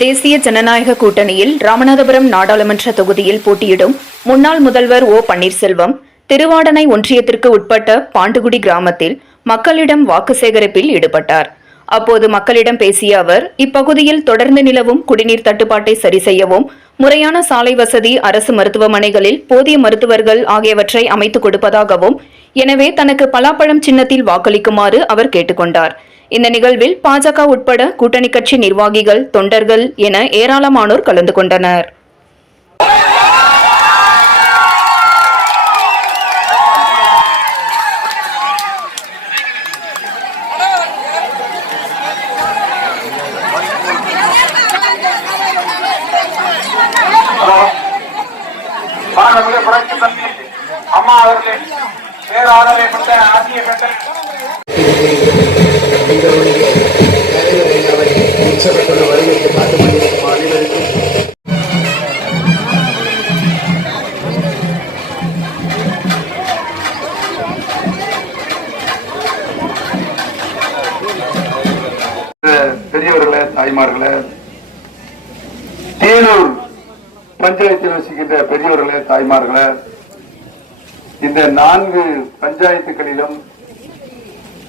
தேசிய ஜனநாயக கூட்டணியில் ராமநாதபுரம் நாடாளுமன்ற தொகுதியில் போட்டியிடும் முன்னாள் முதல்வர் ஓ பன்னீர்செல்வம் திருவாடனை ஒன்றியத்திற்கு உட்பட்ட பாண்டுகுடி கிராமத்தில் மக்களிடம் வாக்கு சேகரிப்பில் ஈடுபட்டார். அப்போது மக்களிடம் பேசிய அவர், இப்பகுதியில் தொடர்ந்து நிலவும் குடிநீர் தட்டுப்பாட்டை சரி செய்யவும், முறையான சாலை வசதி, அரசு மருத்துவமனைகளில் போதிய மருத்துவர்கள் ஆகியவற்றை அமைத்துக் கொடுப்பதாகவும், எனவே தனக்கு பலாப்பழம் சின்னத்தில் வாக்களிக்குமாறு அவர் கேட்டுக்கொண்டார். இந்த நிகழ்வில் பாஜக உட்பட கூட்டணி கட்சி நிர்வாகிகள், தொண்டர்கள் என ஏராளமானோர் கலந்து கொண்டனர். அம்மா அவர்களே பேராதரவை பெற்ற ஆசிய பெற்ற வருகைக்கு பார்த்து கொண்டிருக்கும் அனைவருக்கும் பெரியவர்களே, தாய்மார்களே, தேனூர் பஞ்சாயத்தில் வசிக்கின்ற பெரியவர்களே, தாய்மார்களே, இந்த 4 பஞ்சாயத்துகளிலும்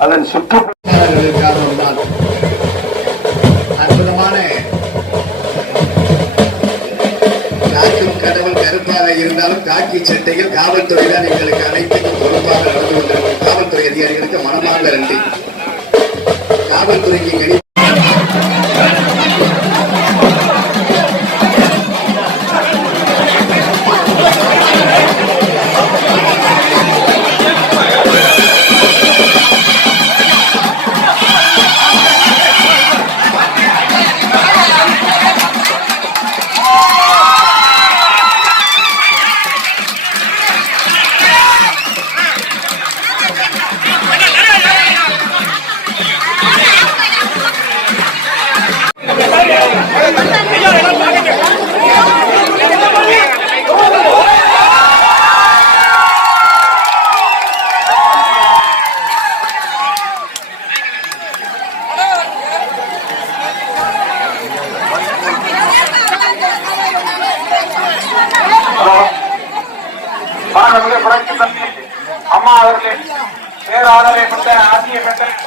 அதன் சுற்றுப்புறங்களுக்காக அற்புதமான காக்கும் கடவுள் கருப்பாக இருந்தாலும் காக்கி சட்டைகள் காவல்துறை தான் எங்களுக்கு அனைத்துக்கும் பொறுப்பாக நடந்து கொண்டிருக்கும் காவல்துறை அதிகாரிகளுக்கு மனமார்ந்த நன்றி. காவல்துறைக்கு அம்மா அவர்களே பேராதரவை பெற்ற ஆசிய பெற்ற